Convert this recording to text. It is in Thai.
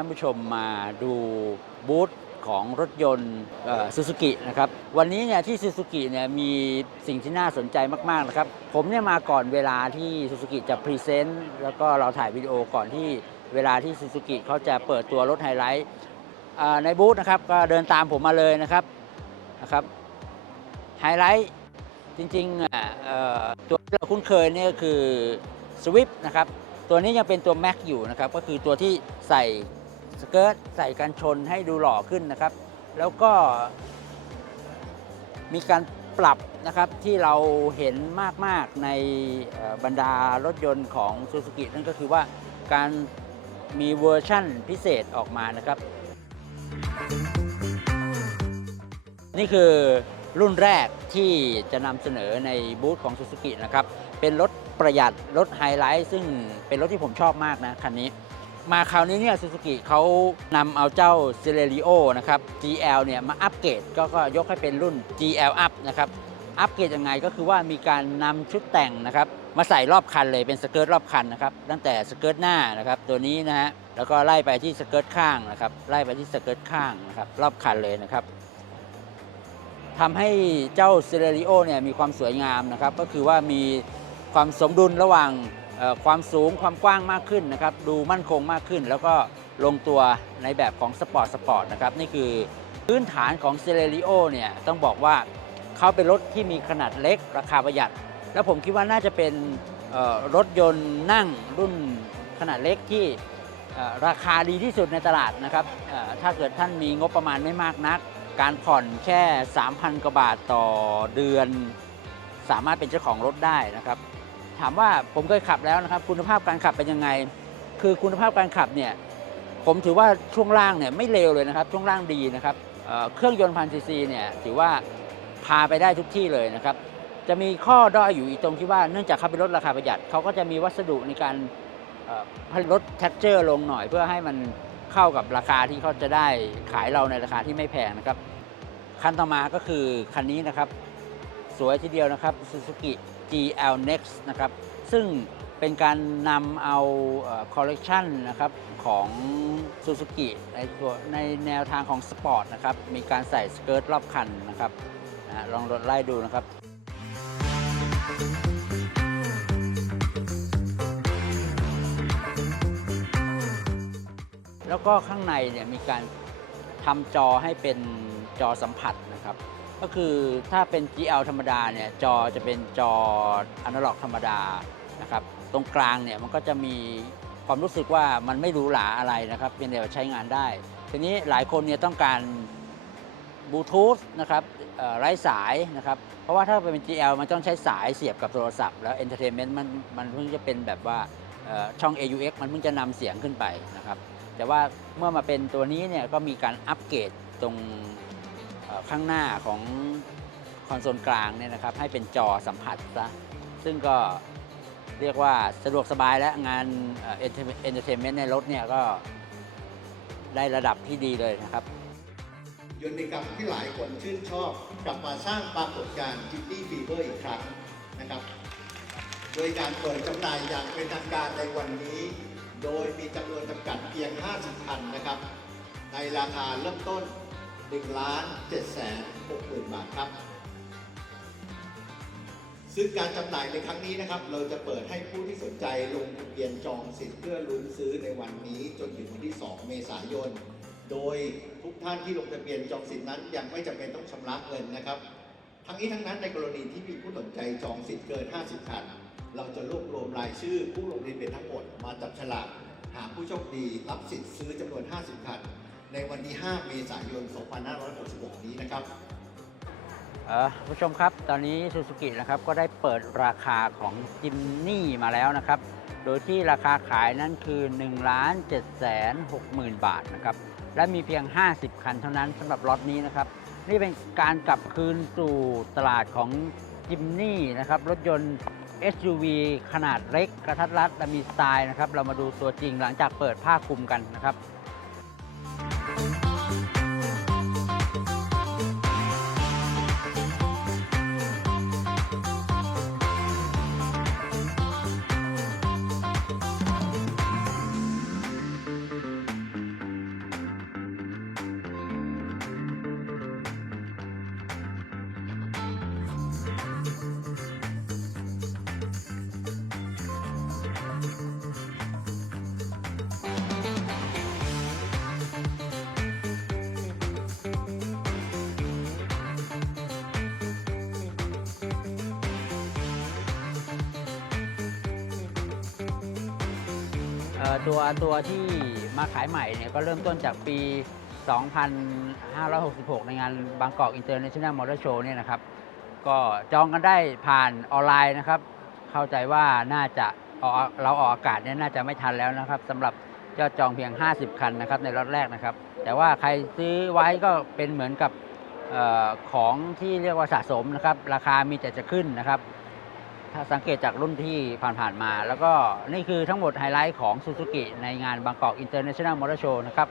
านผู้ชมมาดูบูธของรถยนต์ซูซูกินะครับวันนี้เนี่ยที่ซูซูกิเนี่ยมีสิ่งที่น่าสนใจมากๆนะครับผมเนี่ยมาก่อนเวลาที่ซูซูกิจะพรีเซนต์แล้วก็เราถ่ายวิดีโอก่อนที่เวลาที่ซูซูกิเขาจะเปิดตัวรถไฮไลท์ในบูธนะครับก็เดินตามผมมาเลยนะครับนะครับไฮไลท์จริงๆตัวที่เราคุ้นเคยเนี่ยก็คือ Swift นะครับตัวนี้ยังเป็นตัว Max อยู่นะครับก็คือตัวที่ใส่ สเกิร์ตใส่กันชนให้ดูหล่อขึ้นนะครับ แล้วก็ มีการปรับนะครับที่เราเห็นมาก ๆ ในบรรดารถยนต์ของ Suzuki นั่นก็คือว่าการมีเวอร์ชั่นพิเศษออกมานะครับ นี่คือรุ่นแรกที่จะนำเสนอในบูธของ Suzuki นะครับ เป็นรถประหยัดรถไฮไลท์ซึ่งเป็นรถที่ผมชอบมากนะ คันนี้ มาคราวนี้เนี่ย Suzuki เขานำเอาเจ้า c e l e r i o นะครับ GL เนี่ยมาอัปเกรดก็ก็ยกให้เป็นรุ่น GL Up นะครับ อัปเกรดยังไงก็คือว่ามีการนำชุดแต่งนะครับ มาใส่รอบคันเลยเป็นสเกิร์ตรอบคันนะครับ ตั้งแต่สเกิร์ตหน้านะครับ ตัวนี้นะฮะแล้วก็ไล่ไปที่สเกิร์ตข้างนะครับไล่ไปที่สเกิร์ตข้างนะครับรอบคันเลยนะครับทำให้เจ้าเซเ e ริโอเนี่ยมีความสวยงามนะครับ ก็คือว่ามีความสมดุลระหว่าง ความสูงความกว้างมากขึ้นนะครับ ดูมั่นคงมากขึ้น แล้วก็ลงตัวในแบบของสปอร์ตสปอร์ตนะครับ นี่คือพื้นฐานของเซเ e ริโอเนี่ยต้องบอกว่าเขาเป็นรถที่มีขนาดเล็กราคาประหยัด แล้วผมคิดว่าน่าจะเป็นรถยนต์นั่งรุ่นขนาดเล็กที่ราคาดีที่สุดในตลาดนะครับถ้าเกิดท่านมีงบประมาณไม่มากนัก การผ่อนแค่ 3,000 กว่าบาทต่อเดือน สามารถเป็นเจ้าของรถได้นะครับ ถามว่าผมเคยขับแล้วนะครับ คุณภาพการขับเป็นยังไง คือคุณภาพการขับเนี่ยผมถือว่าช่วงล่างเนี่ยไม่เลวเลยนะครับ ช่วงล่างดีนะครับเเครื่องยนต์พันซีซีเนี่ยถือว่าพาไปได้ทุกที่เลยนะครับ จะมีข้อด้อยอยู่อีกตรงที่ว่าเนื่องจากเขาเป็นรถราคาประหยัดเขาก็จะมีวัสดุในการผลิตรถแท็กเจอร์ลงหน่อยเพื่อให้มันเข้ากับราคาที่เขาจะได้ขายเราในราคาที่ไม่แพงนะครับ คันต่อมาก็คือคันนี้นะครับ สวยทีเดียวนะครับ Suzuki GL Next นะครับ ซึ่งเป็นการนำเอาคอลเลกชันนะครับของ Suzuki ในตัวในแนวทางของสปอร์ตนะครับ มีการใส่สเกิร์ตรอบคันนะครับนะลองรถไล่ดูนะครับแล้วก็ข้างในเนี่ยมีการทำจอให้เป็นจอสัมผัสนะครับ ก็คือถ้าเป็น GL ธรรมดาเนี่ยจอจะเป็นจออนาล็อกธรรมดานะครับตรงกลางเนี่ยมันก็จะมีความรู้สึกว่ามันไม่หรูหราอะไรนะครับเป็นแต่ใช้งานได้ ทีนี้หลายคนเนี่ยต้องการบลูทูธนะครับไร้สายนะครับ เพราะว่าถ้าเป็น GL มันต้องใช้สายเสียบกับโทรศัพท์ แล้ว Entertainment มันมันเพิ่งจะเป็นแบบว่าเอ่อช่อง AUX มันเพิ่งจะนำเสียงขึ้นไปนะครับ แต่ว่าเมื่อมาเป็นตัวนี้เนี่ยก็มีการอัปเกรดตรง ข้างหน้าของคอนโซลกลางเนี่ยนะครับให้เป็นจอสัมผัสซะซึ่งก็เรียกว่าสะดวกสบายและงานเอนเตอร์เทนเมนต์ในรถเนี่ยก็ได้ระดับที่ดีเลยนะครับ ยนต์กรรมที่หลายคนชื่นชอบ กลับมาสร้างปรากฏการณ์จิตตี้ฟีเวอร์อีกครั้งนะครับ โดยการเปิดจำหน่ายอย่างเป็นทางการในวันนี้ โดยมีจำนวนจำกัดเพียง 50คันนะครับ ในราคาเริ่มต้น 1ล้าน7แสน6หมื่นบาทครับ ซึ่งการจำหน่ายในครั้งนี้นะครับ เราจะเปิดให้ผู้ที่สนใจลงทะเบียนจองสิทธิ์เพื่อลุ้นซื้อในวันนี้จนถึงวันที่ 2 เมษายน โดยทุกท่านที่ลงทะเบียนจองสิทธิ์นั้นยังไม่จำเป็นต้องชำระเงินนะครับ ทั้งนี้ทั้งนั้นในกรณีที่มีผู้สนใจจองสิทธิ์เกิน 50คันเราจะรวบรวมรายชื่อผู้ลงทะเบียนทั้งหมดมาจับฉลากหาผู้โชคดีรับสิทธิ์ซื้อจำนวน 50คัน ในวันที่ 5 เมษายน 2566 นี้นะครับผู้ชมครับ ตอนนี้ซูซูกินะครับก็ได้เปิดราคาของจิมนี่มาแล้วนะครับ โดยที่ราคาขายนั้นคือ1 7 6 0 0 0 0 บาทนะครับ และมีเพียง 50 คันเท่านั้นสำหรับล็อตนี้นะครับ นี่เป็นการกลับคืนสู่ตลาดของจิมนี่นะครับ รถยนต์ SUV ขนาดเล็ก กระทัดรัดและมีสไตล์นะครับ เรามาดูตัวจริงหลังจากเปิดผ้าคลุมกันนะครับ ตัวตัวที่มาขายใหม่เนี่ยก็เริ่มต้นจากปี 2566 ในงานบางกอกอินเตอร์เนชั่นแนลมอเตอร์โชว์เนี่ยนะครับ ก็จองกันได้ผ่านออนไลน์นะครับ เข้าใจว่าน่าจะเราออกอากาศเนี่ยน่าจะไม่ทันแล้วนะครับสำหรับยอดจองเพียง 50 คันนะครับในล็อตแรกนะครับ แต่ว่าใครซื้อไว้ก็เป็นเหมือนกับออของที่เรียกว่าสะสมนะครับ ราคามีแต่จะขึ้นนะครับ ถ้าสังเกตจากรุ่นที่ผ่านๆมา แล้วก็นี่คือทั้งหมดไฮไลท์ของ Suzuki ในงานบางกอกอินเตอร์เนชั่นแนลมอเตอร์โชว์นะครับ